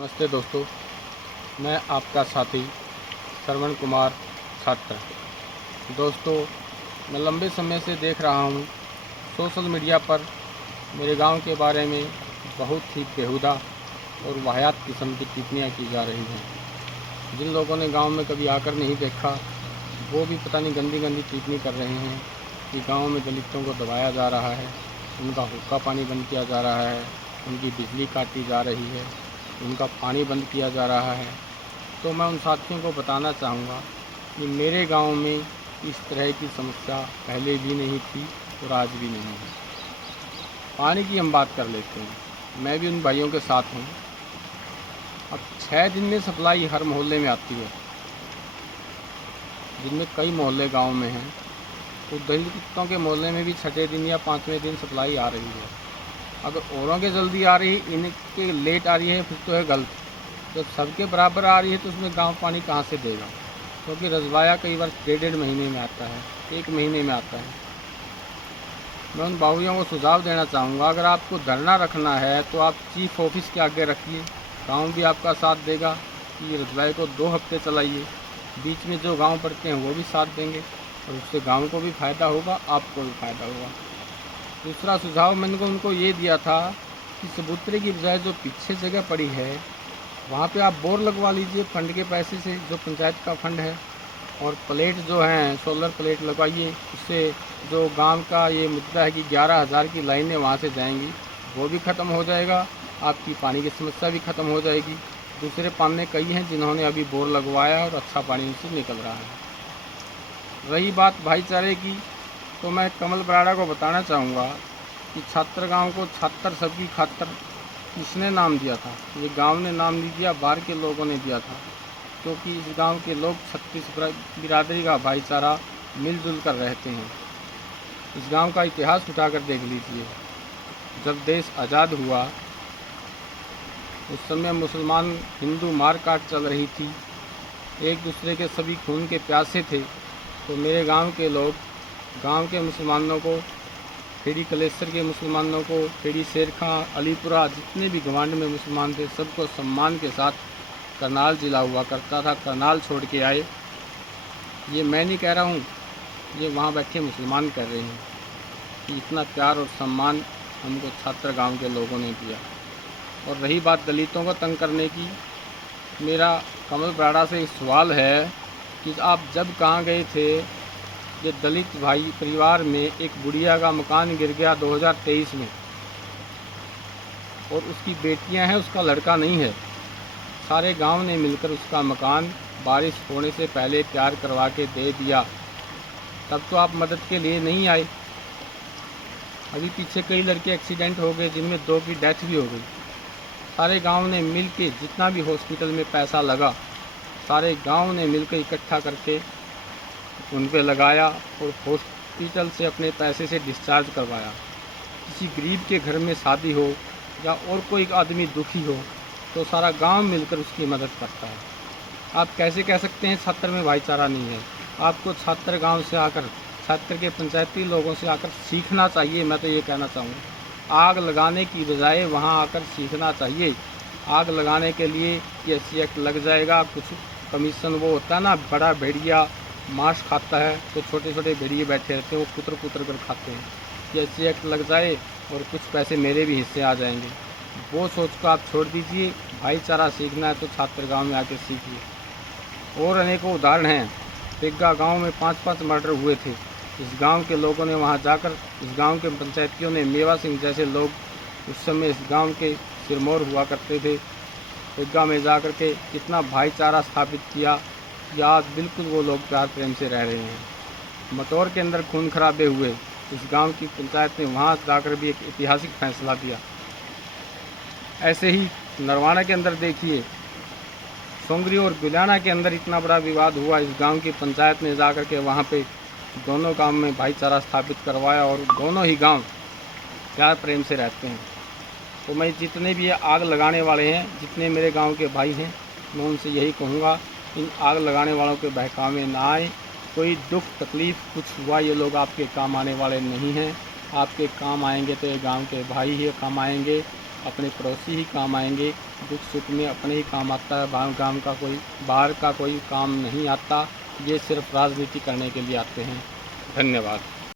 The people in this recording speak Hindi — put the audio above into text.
नमस्ते दोस्तों, मैं आपका साथी श्रवण कुमार छात्र। दोस्तों, मैं लंबे समय से देख रहा हूँ सोशल मीडिया पर मेरे गांव के बारे में बहुत ही बेहुदा और वाहियात किस्म की टिप्पणियाँ की जा रही हैं। जिन लोगों ने गांव में कभी आकर नहीं देखा वो भी पता नहीं गंदी गंदी टिप्पणी कर रहे हैं कि गांव में दलितों को दबाया जा रहा है, उनका हुक्का पानी बंद किया जा रहा है, उनकी बिजली काटी जा रही है, उनका पानी बंद किया जा रहा है। तो मैं उन साथियों को बताना चाहूँगा कि मेरे गांव में इस तरह की समस्या पहले भी नहीं थी और आज भी नहीं है। पानी की हम बात कर लेते हैं, मैं भी उन भाइयों के साथ हूँ। अब 6 दिन में सप्लाई हर मोहल्ले में आती है, जिनमें कई मोहल्ले गांव में हैं। तो दलितों के मोहल्ले में भी 6ठे दिन या 5वें दिन सप्लाई आ रही है। अगर औरों के जल्दी आ रही, इनके लेट आ रही है, फिर तो है गलत। जब सबके बराबर आ रही है तो उसमें गांव पानी कहाँ से देगा? क्योंकि रजवाया कई बार 1.5 महीने में आता है, 1 महीने में आता है। मैं उन भाइयों को सुझाव देना चाहूँगा, अगर आपको धरना रखना है तो आप चीफ ऑफिस के आगे रखिए, गांव भी आपका साथ देगा कि रजवाए को 2 हफ्ते चलाइए। बीच में जो गांव पड़ते हैं वो भी साथ देंगे और उससे गांव को भी फ़ायदा होगा, आपको भी फ़ायदा होगा। दूसरा सुझाव मैंने उनको ये दिया था कि चबूतरे की बजाय जो पीछे जगह पड़ी है वहाँ पे आप बोर लगवा लीजिए फंड के पैसे से, जो पंचायत का फंड है। और प्लेट जो हैं सोलर प्लेट लगवाइए, उससे जो गांव का ये मुद्दा है कि 11,000 की लाइनें वहाँ से जाएंगी वो भी ख़त्म हो जाएगा, आपकी पानी की समस्या भी ख़त्म हो जाएगी। दूसरे पाने कई हैं जिन्होंने अभी बोर लगवाया और अच्छा पानी उनसे निकल रहा है। रही बात भाईचारे की, तो मैं कमल बराड़ा को बताना चाहूँगा कि छात्र गांव को छात्र सबकी खातर किसने नाम दिया था? ये गांव ने नाम नहीं दिया, बाहर के लोगों ने दिया था। क्योंकि इस गांव के लोग 36 बिरादरी का भाईचारा मिलजुल कर रहते हैं। इस गांव का इतिहास उठाकर देख लीजिए। जब देश आज़ाद हुआ उस समय मुसलमान हिंदू मार काट चल रही थी, एक दूसरे के सभी खून के प्यासे थे। तो मेरे गांव के लोग गांव के मुसलमानों को, खेड़ी कलेसर के मुसलमानों को, खेड़ी शेरखा, अलीपुरा, जितने भी गवांड में मुसलमान थे सबको सम्मान के साथ करनाल जिला हुआ करता था, करनाल छोड़ के आए। ये मैं नहीं कह रहा हूँ, ये वहाँ बैठे मुसलमान कह रहे हैं कि इतना प्यार और सम्मान हमको छात्र गांव के लोगों ने दिया। और रही बात दलितों को तंग करने की, मेरा कमल बराड़ा से एक सवाल है कि आप जब कहाँ गए थे? ये दलित भाई परिवार में एक बुढ़िया का मकान गिर गया 2023 में और उसकी बेटियां हैं, उसका लड़का नहीं है। सारे गांव ने मिलकर उसका मकान बारिश होने से पहले तैयार करवा के दे दिया। तब तो आप मदद के लिए नहीं आए। अभी पीछे कई लड़के एक्सीडेंट हो गए जिनमें 2 की डेथ भी हो गई। सारे गांव ने मिल के जितना भी हॉस्पिटल में पैसा लगा, सारे गांव ने मिलकर इकट्ठा करके उन पे लगाया और हॉस्पिटल से अपने पैसे से डिस्चार्ज करवाया। किसी गरीब के घर में शादी हो या और कोई आदमी दुखी हो तो सारा गांव मिलकर उसकी मदद करता है। आप कैसे कह सकते हैं छात्र में भाईचारा नहीं है? आपको छात्र गांव से आकर, छात्र के पंचायती लोगों से आकर सीखना चाहिए। मैं तो ये कहना चाहूँगा, आग लगाने की बजाय वहाँ आकर सीखना चाहिए। आग लगाने के लिए PSC एक्ट लग जाएगा। कुछ कमीशन वो होता है ना, बड़ा भेड़िया मांस खाता है तो छोटे छोटे भेड़िए बैठे रहते हैं, वो कुतर कुतर कर खाते हैं। PSC एक्ट लग जाए और कुछ पैसे मेरे भी हिस्से आ जाएंगे। वो सोच को आप छोड़ दीजिए। भाईचारा सीखना है तो छात्र गांव में आके सीखिए। और अनेकों उदाहरण हैं। पिग्गा गांव में 5-5 मर्डर हुए थे। इस गांव के लोगों ने वहां जाकर, इस गांव के पंचायतियों ने, मेवा सिंह जैसे लोग उस समय इस गांव के सिरमौर हुआ करते थे, पिग्गा में जाकर के कितना भाईचारा स्थापित किया कि आज बिल्कुल वो लोग प्यार प्रेम से रह रहे हैं। मटौर के अंदर खून खराबे हुए, इस गांव की पंचायत ने वहां जाकर भी एक ऐतिहासिक फैसला दिया। ऐसे ही नरवाना के अंदर देखिए, सोंगरी और गुलियाना के अंदर इतना बड़ा विवाद हुआ, इस गांव की पंचायत ने जाकर के वहां पे दोनों गांव में भाईचारा स्थापित करवाया और दोनों ही गांव प्यार प्रेम से रहते हैं। तो मैं जितने भी आग लगाने वाले हैं, जितने मेरे गांव के भाई हैं, मैं उनसे यही कहूँगा, इन आग लगाने वालों के बहकावे में ना आए। कोई दुख तकलीफ़ कुछ हुआ, ये लोग आपके काम आने वाले नहीं हैं। आपके काम आएंगे तो ये गांव के भाई ही काम आएंगे। अपने पड़ोसी ही काम आएंगे। दुख सुख में अपने ही काम आता है, गांव का कोई बाहर का कोई काम नहीं आता। ये सिर्फ राजनीति करने के लिए आते हैं। धन्यवाद।